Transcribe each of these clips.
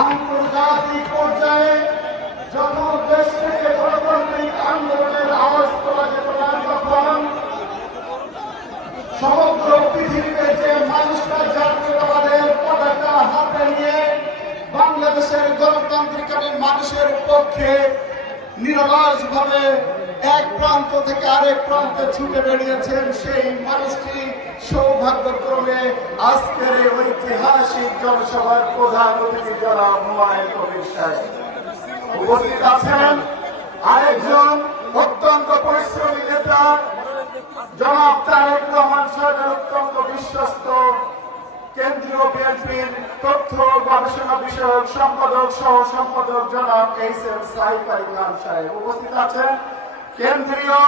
আন্তর্জাতিক পর্যায়ে যখন দেশ থেকে গণতান্ত্রিক আন্দোলনের আওয়াজ তোলা যেত না, তখন সমগ্র পৃথিবীতে যে মানুষটা জাতীয়তাবাদের পতাকা হাতে নিয়ে বাংলাদেশের গণতান্ত্রিক মানুষের পক্ষে নিরলসভাবে এক প্রান্ত থেকে আরেক প্রান্তে ছুটে বেরিয়েছেন, সেই মানুষটি সৌভাগ্যক্রমে আজকের এই ঐতিহাসিক জনসভার প্রধান অতিথি জনাব হুমায়ুন কবির সাহেব উপস্থিত আছেন। আরেকজন অত্যন্ত পরিশ্রমী নেতা জনাব তারেক রহমান সাহেবের অত্যন্ত বিশ্বস্ত কেন্দ্রীয় বিএনপির তথ্য গবেষণা বিষয়ক সম্পাদক সহ সম্পাদক জনাব এইচ.এম. সাইফ আলী খান সাহেব উপস্থিত আছেন। কেন্দ্রীয়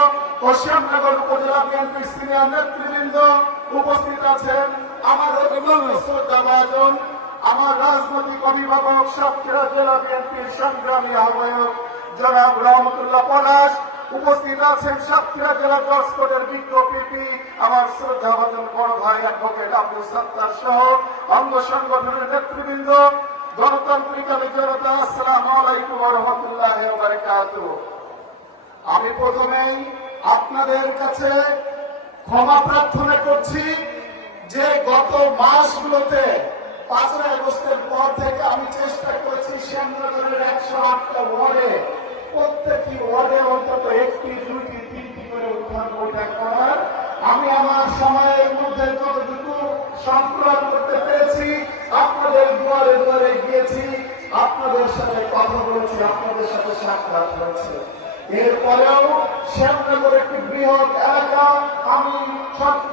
ও শ্যামনগর উপজেলা বিএনপির সিনিয়র নেতৃবৃন্দ উপস্থিত আছেন। আমার শ্রদ্ধাভাজন আমার রাজনৈতিক অভিভাবক সাতক্ষীরা জেলা বিএনপির সংগ্রামী আহ্বায়ক জনাব রহমতুল্লাহ পলাশ উপস্থিত আছেন। সাতক্ষীরা জেলা জজকোর্টের বিজ্ঞ পিপি আমার শ্রদ্ধাভাজন বড় ভাই অ্যাডভোকেট আব্দুল সাত্তার সহ অঙ্গ সংগঠনের নেতৃবৃন্দ, গণতান্ত্রিক জনতা, আসসালামু আলাইকুম ওয়া রাহমাতুল্লাহি ওয়া বারাকাতুহু। আমি প্রথমেই আপনাদের কাছে ক্ষমা প্রার্থনা করছি যে গত মাসগুলোতে 5 আগস্টের পর থেকে আমি চেষ্টা করেছি শ্যামনগরের 108টা ওয়ার্ডে প্রত্যেকটি ওয়ার্ডে অন্তত 1টি 2টি 3টি করে উত্থান বৈঠক করার। আমি আমার সময়ের মধ্যে যতটুকু সংকলন করতে পেরেছি আপনাদের দুয়ারে দুয়ারে গিয়েছি, আপনাদের সাথে কথা বলেছি, আপনাদের সাথে সাক্ষাৎ হয়েছে। এরপরেও শ্যামনগর একটি বৃহৎ এলাকা। আমি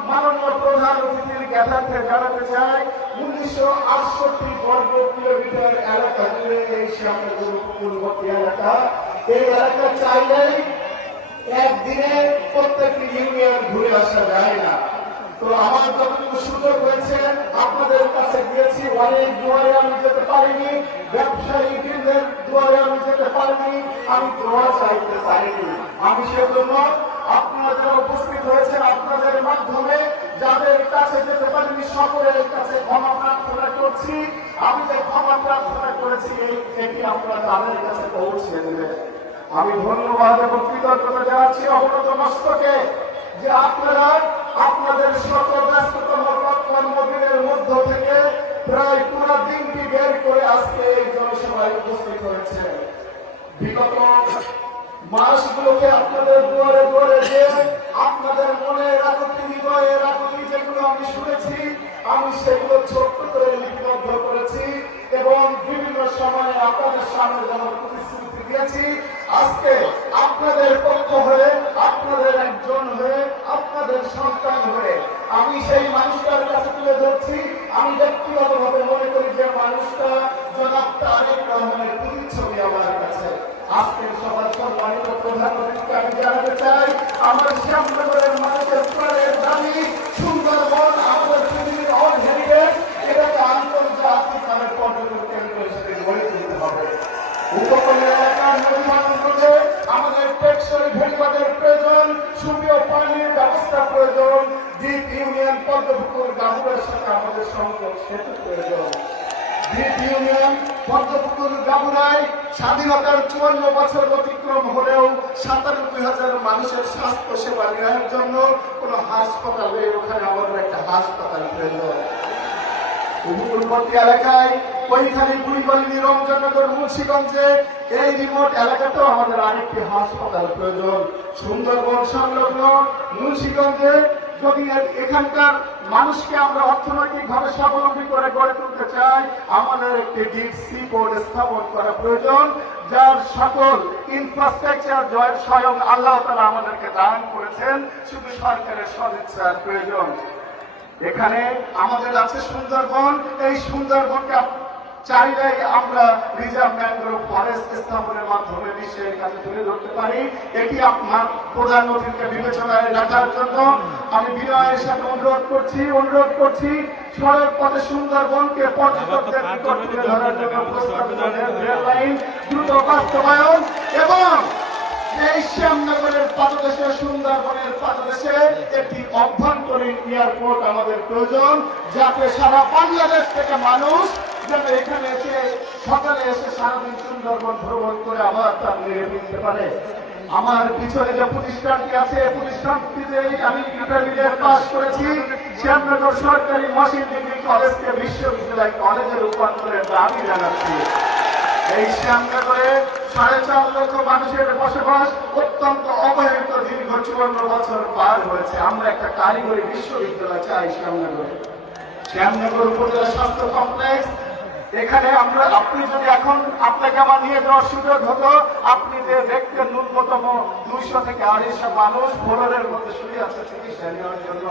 মাননীয় প্রধান অতিথির জ্ঞাতার্থে জানাতে চাই 1968 বর্গ কিলোমিটার এলাকা জুড়ে এই শ্যামনগর উপকূলবর্তী এলাকা। এই এলাকা চাইলেই একদিনে প্রত্যেকটি ইউনিয়ন ঘুরে আসা যায় না। তো আমার যতটুকু সুযোগ হয়েছে আপনাদের কাছে গিয়েছি, অনেক দুয়ারে আমি যেতে পারিনি, ব্যবসায়ী কেন্দ্রের দুয়ারে আমি যেতে পারিনি, আমি দোয়া চাইতে পারিনি। আমি সেজন্য আপনারা যারা উপস্থিত হয়েছেন আপনাদের মাধ্যমে যাদের কাছে যেতে পারিনি সকলের কাছে ক্ষমা প্রার্থনা করছি। আমি যে ক্ষমা প্রার্থনা করেছি এটি আপনারা তাদের কাছে পৌঁছে দেবেন। আমি ধন্যবাদ এবং কৃতজ্ঞতা জানাচ্ছি অবনত মস্তকে যে আপনারা আপনাদের শত ব্যস্ততম কর্মদিনের মধ্য থেকে প্রায় পুরো দিনটি বের করে আজকে এই জনসভায় উপস্থিত হয়েছে। বিগত মাসগুলোকে আপনাদের দুয়ারে দুয়ারে যে আপনাদের মনে রাখতি হৃদয়ে রাখতি যেগুলো আমি শুনেছি আমি সেগুলো ছোট্ট করে লিপিবদ্ধ করেছি এবং বিভিন্ন সময়ে আপনাদের সামনে যেমন প্রতিশ্রুতি দিয়েছি আজকে আপনাদের পক্ষ হয়ে আপনাদের একজন হয়ে আপনাদের সন্তান হয়ে আমি সেই মানুষটার কাছে তুলে ধরছি। আমি ব্যক্তিগতভাবে মনে করি যে মানুষটা জনাব তারেক রহমানের প্রতিচ্ছবি আমার কাছে। আজকের সবার সম্মানিত প্রধানমন্ত্রীকে আমি জানাতে চাই আমার শ্যামনগরের মানুষের প্রাণের দাবি সুন্দরবন আমাদের পৃথিবীর অল হেরিটেজ, এটাকে আন্তর্জাতিক পর্যটন কেন্দ্র হিসেবে গড়ে তুলতে হবে। উপকূলীয় এলাকার নদীমানগুলোতে আমাদের টেকসই ভেড়িবাদের প্রয়োজন, সুপেয় পানির ব্যবস্থা প্রয়োজন, দ্বীপ ইউনিয়ন পদ্মপুকুর গাভুরের সাথে আমাদের সংযোগ সেতু প্রয়োজন। দ্বীপ ইউনিয়ন পদ্মপুকুর গাভুরায় স্বাধীনতার 54 বছর অতিক্রম হলেও 97,000 মানুষের স্বাস্থ্য সেবা নেওয়ার জন্য কোন হাসপাতালে ওখানে আমাদের একটা হাসপাতাল প্রয়োজন। উপকূলবর্তী এলাকায় কৈখালী, বুড়িগলি, রমজাননগর, মুন্সিগঞ্জে এই রিমোট এলাকাতেও আমাদের আরেকটি হাসপাতাল প্রয়োজন। সুন্দরবন সংলগ্ন মুন্সিগঞ্জে যদি এখানকার মানুষকে আমরা অর্থনৈতিকভাবে স্বাবলম্বী করে গড়ে তুলতে চাই আমাদের একটি ডিপ সি পোর্ট স্থাপন করা প্রয়োজন, যার সকল ইনফ্রাস্ট্রাকচার স্বয়ং আল্লাহ তাআলা আমাদেরকে দান করেছেন, শুধু সরকারের সদিচ্ছার প্রয়োজন। এখানে আমাদের আছে সুন্দরবন, এই সুন্দরবনকে চাইলেই আমরা রিজার্ভ ম্যানগ্রোভ ফরেস্ট স্থাপনের মাধ্যমে বিশ্বের কাছে তুলে ধরতে পারি। এটি আপনার প্রধানমন্ত্রীকে বিবেচনায় রাখার জন্য আমি বিনয়ের সাথে অনুরোধ করছি সড়ক পথে সুন্দরবনকে পর্যটকদের নিকট তুলে ধরার জন্য প্রস্তাবিত রেল লাইন দ্রুত বাস্তবায়ন এবং এই শ্যামনগরের পাদদেশে সুন্দরবনের পাদদেশে একটি অভ্যন্তরীণ এয়ারপোর্ট আমাদের প্রয়োজন, যাতে সারা বাংলাদেশ থেকে মানুষ যাতে এখানে এসে সকালে এসে সারাদিন সুন্দরবন ভ্রমণ করে আবার তার নিয়ে ফিরতে পারে। আমার পিছনে যে প্রতিষ্ঠানটি আছে এই প্রতিষ্ঠানটিতেই আমি ইন্টারমিডিয়েট পাস করেছি। শ্যামনগর সরকারি মসিন ডিগ্রি কলেজকে বিশ্ববিদ্যালয় কলেজে রূপান্তরের দাবি জানাচ্ছি। এই শ্যামনগরে 4.5 লক্ষ মানুষের বসবাস, অত্যন্ত অবহেলিত, দীর্ঘ 54 বছর পার হয়েছে। আমরা একটা কারিগরি বিশ্ববিদ্যালয় চাই শ্যামনগরে। শ্যামনগর উপজেলা স্বাস্থ্য কমপ্লেক্স, এখানে আপনি যদি এখন আপনাকে আমার নিয়ে যাওয়ার সুযোগ হতো, আপনি যে দেখতেন ন্যূনতম 200 থেকে 250 মানুষ ফ্লোরের মধ্যে শুয়ে আছে চিকিৎসা নেওয়ার জন্য।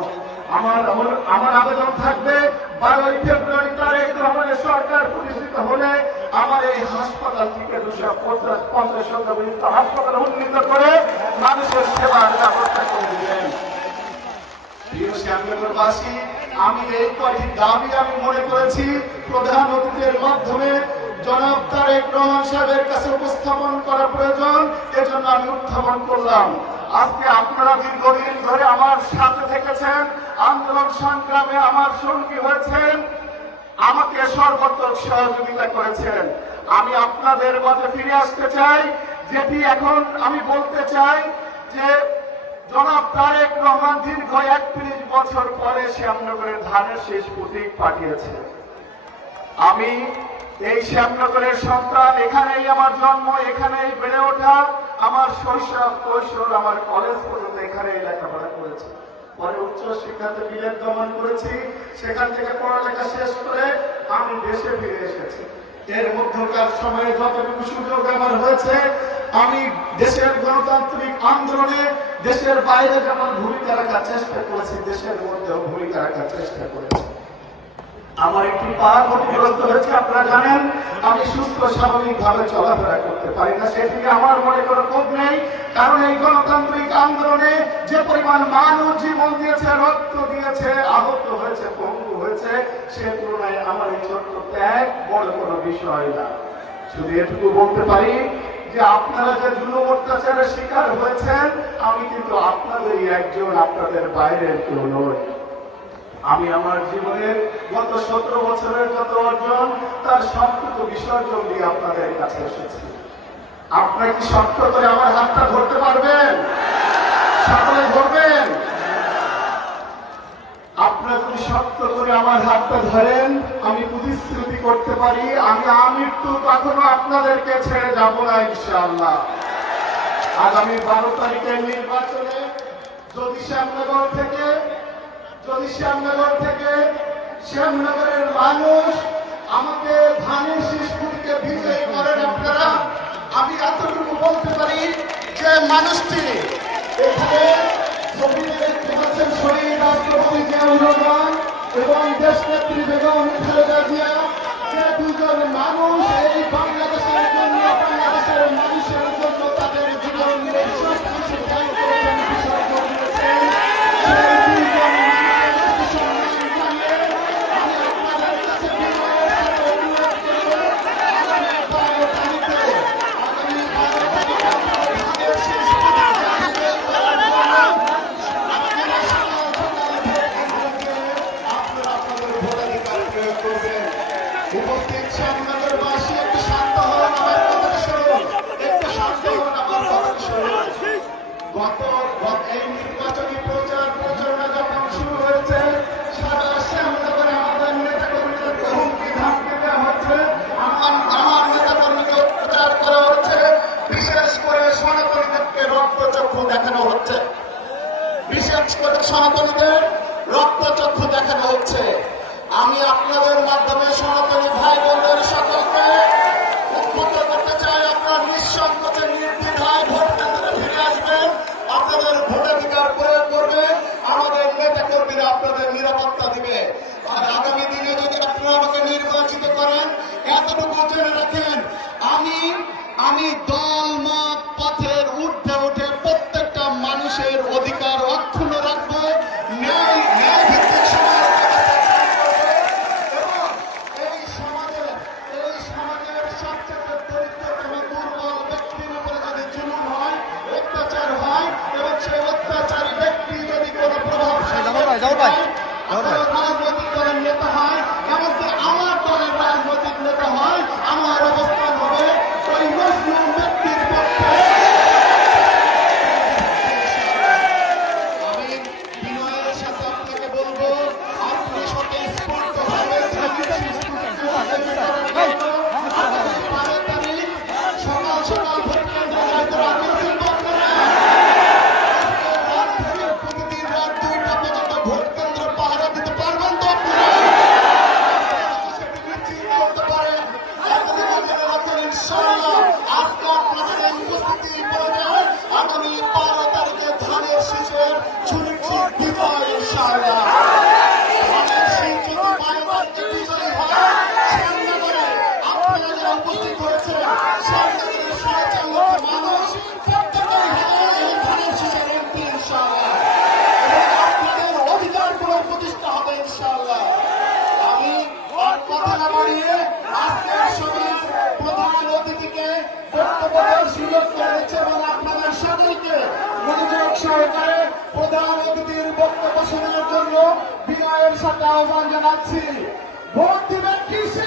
আমার আবেদন থাকবে 12ই ফেব্রুয়ারি তারেক রহমানের সরকার প্রতিষ্ঠিত হলে আমার এই হাসপাতালটিকে 250 হাসপাতালে উন্নীত করে মানুষের সেবার ব্যবস্থা করে দিবেন। প্রিয় শ্যামনগরবাসী, আমি এই কয়টি দাবি আমি মনে করেছি প্রধান অতিথির মাধ্যমে জনাব তারেক রহমান সাহেবের কাছে উপস্থাপন করা প্রয়োজন, এজন্য আমি উত্থাপন করলাম। আজকে আপনারা দীর্ঘদিন ধরে আমার সাথে থেকেছেন, আন্দোলন সংগ্রামে আমার সঙ্গী হয়েছেন, আমাকে সর্বাত্মক সহযোগিতা করেছেন। আমি আপনাদের মাঝে ফিরে আসতে চাই, যেটি এখন আমি বলতে চাই যে জনাব তারেক রহমান দীর্ঘ 31 বছর পরে শ্যামনগরের ধানের শেষ প্রতীক পাঠিয়েছে। আমি এই শ্যামনগরের সন্তান, এখানেই আমার জন্ম, এখানেই বেড়ে ওঠা, আমার শৈশব কৈশোর, আমার কলেজ পর্যন্ত এখানেই লেখাপড়া করেছি। পরে উচ্চ শিক্ষাতে বিলেত গমন করেছি, সেখান থেকে পড়ালেখা শেষ করে আমি দেশে ফিরে এসেছি। এর মধ্যকার সময়ে যতটুকু সুযোগ আমার হয়েছে, আমি দেশের গণতান্ত্রিক আন্দোলনে দেশের বাইরে যেমন ভূমিকা রাখার চেষ্টা করেছি, দেশের মধ্যেও ভূমিকা রাখার চেষ্টা করেছি। আমার একটি পা ক্ষতিগ্রস্ত হয়েছে, আপনারা জানেন। আমি সুস্থ স্বাভাবিক ভাবে চলাফেরা করতে পারি না, সেদিকে আমার মনে কোনো ক্ষোভ নেই। কারণ এই গণতান্ত্রিক আন্দোলনে যে পরিমাণ মানুষ জীবন দিয়েছে, রক্ত দিয়েছে, আহত হয়েছে, পঙ্গু হয়েছে, সে তুলনায় আমার এই ছোট্ট ত্যাগ বড় কোনো বিষয় না। শুধু এটুকু বলতে পারি যে আপনারা যে জুলুম অত্যাচারের শিকার হয়েছেন, আমি কিন্তু আপনাদেরই একজন, আপনাদের বাইরের কেউ নই। আমি আমার জীবনের গত 17 বছরের যত অর্জন, তার সবটুকু বিসর্জন দিয়ে আপনাদের কাছে এসেছি। আপনারা কি শক্ত করে আমার হাতটা ধরতে পারবেন? সকলে ধরবেন? আপনারা যদি শক্ত করে আমার হাতটা ধরেন, আমি প্রতিশ্রুতি করতে পারি আমি আমৃত্যু কখনো আপনাদেরকে ছেড়ে যাব না ইনশাআল্লাহ। আগামী 12 তারিখের নির্বাচনে যদি শ্যামনগর থেকে শ্যামনগরের মানুষ আমাকে ধানের শীষ প্রতীকে বিজয়ী করেন আপনারা, আমি এতটুকু বলতে পারি যে মানুষটি এখানে ছবিতে দেখতে পাচ্ছেন শহীদ রাষ্ট্রপতি জিয়াউর রহমান এবং দেশনেত্রী বেগম খালেদা জিয়া, যে দুজন মানুষ এই বাংলাদেশের জন্য, বাংলাদেশের মানুষের জন্য তাদের জীবন সব কিছু ত্যাগ করেছেন, বিসর্জন দিয়েছেন। সেই দুজন উপস্থিত শ্যামনগরবাসী একটু শান্ত হন, আমার কথা শুনুন, একটু শান্ত হন, আমার কথা শুনুন। এই নির্বাচনী প্রচারণা যখন শুরু হয়েছে, সারা শ্যামনগরে আমাদের নেতা কর্মীদেরকে হুমকি ধামকি দেওয়া হচ্ছে, আমার নেতা কর্মীকে প্রচার করা হচ্ছে, বিশেষ করে সনাতনীদেরকে রক্তচক্ষু দেখানো হচ্ছে, বিশেষ করে সনাতনীদের রক্তচক্ষু দেখানো হচ্ছে। আমি আপনাদের মাধ্যমে সনাতনী ভাই বোনদের সকলকে উদ্বুদ্ধ করতে চাই, আপনারা নিঃসংকোচে নির্দ্বিধায় ভোট কেন্দ্রে ফিরে আসবেন, আপনাদের ভোটাধিকার প্রয়োগ করবেন, আমাদের নেতা কর্মীরা আপনাদের নিরাপত্তা দিবে। আর আগামী দিনে যদি আপনারা আমাকে নির্বাচিত করেন, এতটুকু জেনে রাখেন, আমি দল মত পথের ঊর্ধ্বে উঠে প্রত্যেকটা মানুষের অধিকার অক্ষুণ্ণ রাখবো, ন্যায় ভিত্তিক সমাজ রাজনৈতিক দলের নেতা হয়, এমনকি আমার দলের রাজনৈতিক নেতা হয়, আমার যারা উপস্থিত হয়েছে সেই জায়গায় 4.5 লক্ষ মানুষ প্রত্যেকেই হবে ধানের শীষের এমপি ইনশাআল্লাহ, এবং আপনাদের অধিকারগুলো প্রতিষ্ঠা হবে ইনশাআল্লাহ। আমি আর কথা না বাড়িয়ে আজকের সভার প্রধান অতিথিকে বক্তব্য দেওয়ার সুযোগ করে দিচ্ছে এবং আপনাদের সকলকে মনোযোগ সহকারে প্রধান অতিথির বক্তব্য শোনার জন্য বিনয়ের সাথে আহ্বান জানাচ্ছি। ভোট দিবেন কিসে?